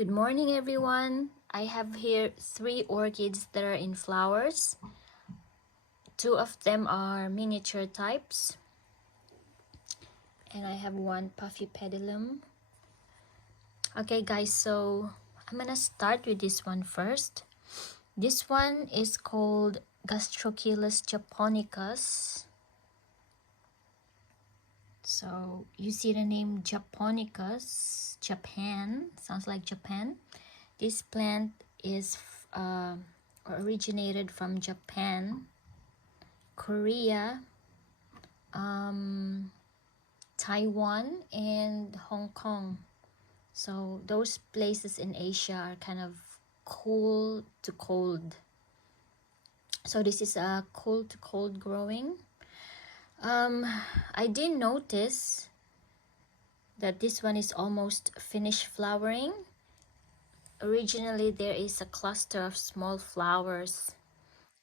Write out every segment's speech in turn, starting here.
Good morning, everyone. I have here 3 orchids that are in flowers. 2 of them are miniature types, and I have 1 puffy pedilum. Okay, guys, so I'm gonna start with this one first. This one is called Gastrochilus japonicus. So you see the name Japonicus, Japan, sounds like Japan. This plant is originated from Japan, Korea, Taiwan, and Hong Kong. So those places in Asia are kind of cool to cold. So this is a cool to cold growing. I did notice that this one is almost finished flowering. Originally there is a cluster of small flowers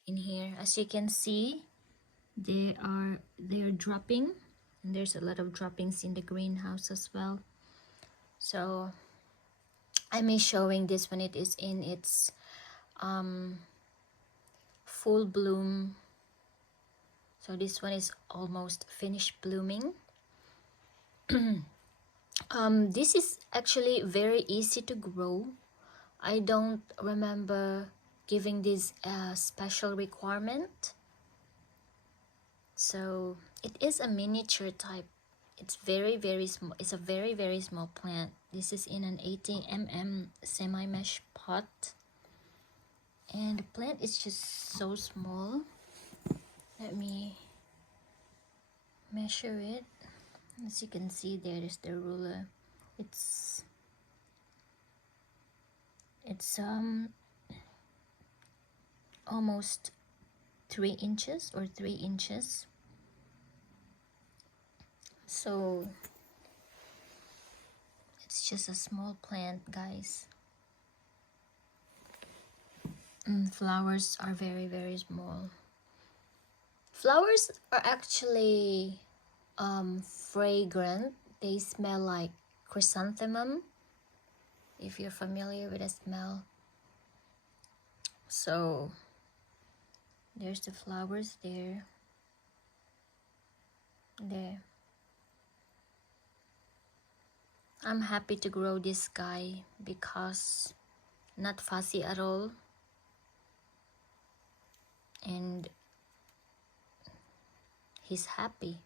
in here. As you can see, they are dropping, and there's a lot of droppings in the greenhouse as well. So I'm showing this when it is in its full bloom. So this one is almost finished blooming. This is actually very easy to grow. I don't remember giving this a special requirement. So it is a miniature type. It's very small. It's a very small plant. This is in an 80 mm semi-mesh pot, and the plant is just so small. Let me measure it. As you can see, there is the ruler. It's almost 3 inches or 3 inches. So it's just a small plant, guys. Flowers are very small. Flowers are actually fragrant. They smell like chrysanthemum, if you're familiar with the smell. So there's the flowers there. I'm happy to grow this guy because not fussy at all, and he's happy.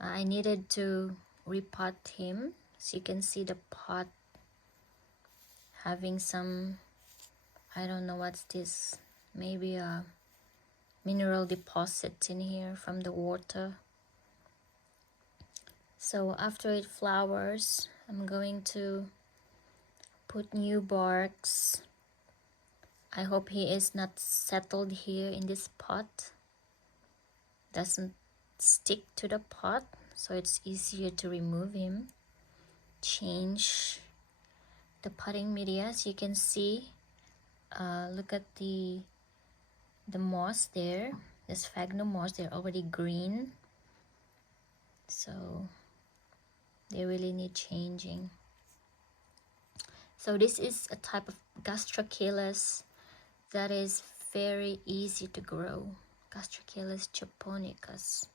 I needed to repot him. So you can see the pot having some, I don't know what's this, maybe a mineral deposit in here from the water. So after it flowers, I'm going to put new barks. I hope he is not settled here in this pot. Doesn't stick to the pot, so it's easier to remove him. Change the potting media. As you can see, look at the moss there. The sphagnum moss, they're already green, so they really need changing. So this is a type of Gastrochilus that is very easy to grow. Gastrochilus japonicus.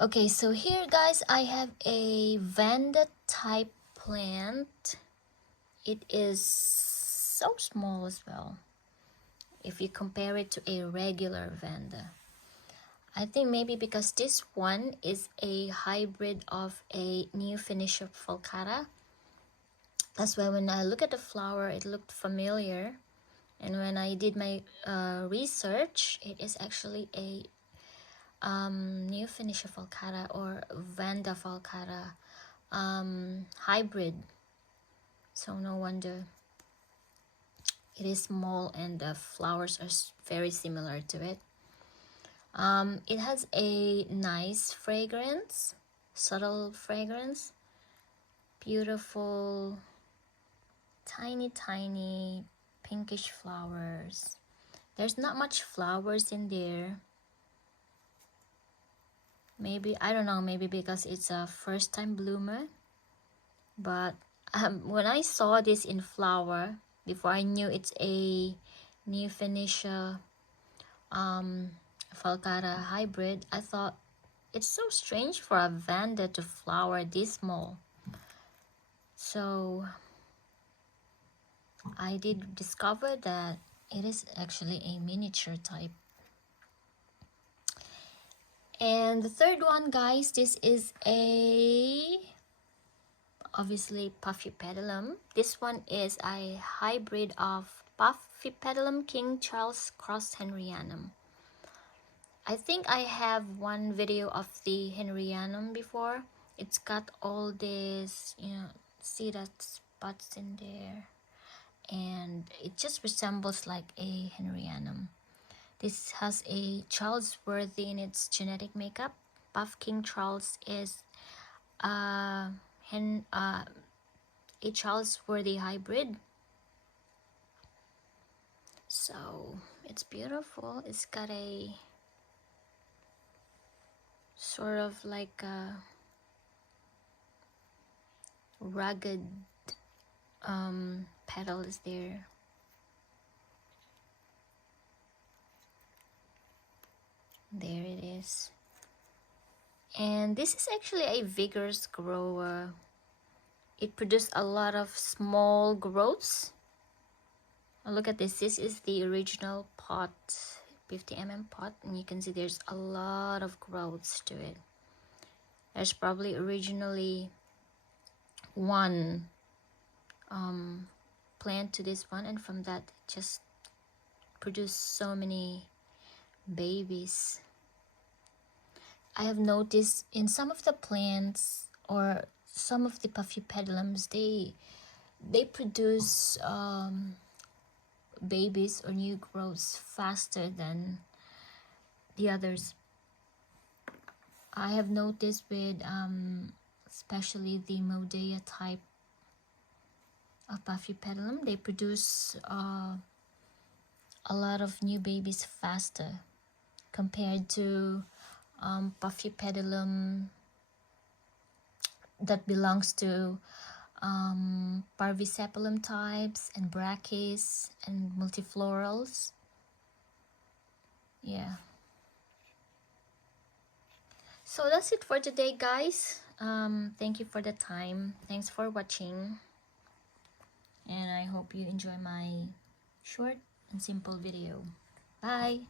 Okay, so here, guys, I have a Vanda type plant. It is so small as well if you compare it to a regular Vanda. I think maybe because this one is a hybrid of a new Phoenicia falcata. That's why when I look at the flower, it looked familiar. And when I did my research, it is actually a new Phoenicia falcata or Vanda falcata hybrid. So no wonder it is small, and the flowers are very similar to it. It has a nice fragrance, subtle fragrance, beautiful tiny pinkish flowers. There's not much flowers in there. Maybe, I don't know, maybe because it's a first time bloomer, but When I saw this in flower, before I knew it's a New Phoenicia Falcara hybrid, I thought it's so strange for a Vanda to flower this small. So I did discover that it is actually a miniature type. And the third one, guys, this is obviously Puffypetalum. This one is a hybrid of Puffypetalum King Charles cross Henryanum. I think I have one video of the Henryanum before. It's got all this, see that spots in there, and it just resembles like a Henryanum. This has a Charlesworthy in its genetic makeup. Puff King Charles is a Charlesworthy hybrid. So it's beautiful. It's got a sort of like a rugged petals there. There it is. And this is actually a vigorous grower. It produced a lot of small growths. Look at this. This is the original pot, 50 mm pot, and you can see there's a lot of growths to it. There's probably originally one plant to this one, and from that it just produced so many babies. I have noticed in some of the plants or some of the Puffypetalums, they produce babies or new growths faster than the others. I have noticed with especially the Modea type of Puffypetalum, they produce a lot of new babies faster compared to Puffypetalum that belongs to Parvicepalum types and Brachys and multiflorals. Yeah. So that's it for today, guys. Thank you for the time. Thanks for watching. And I hope you enjoy my short and simple video. Bye.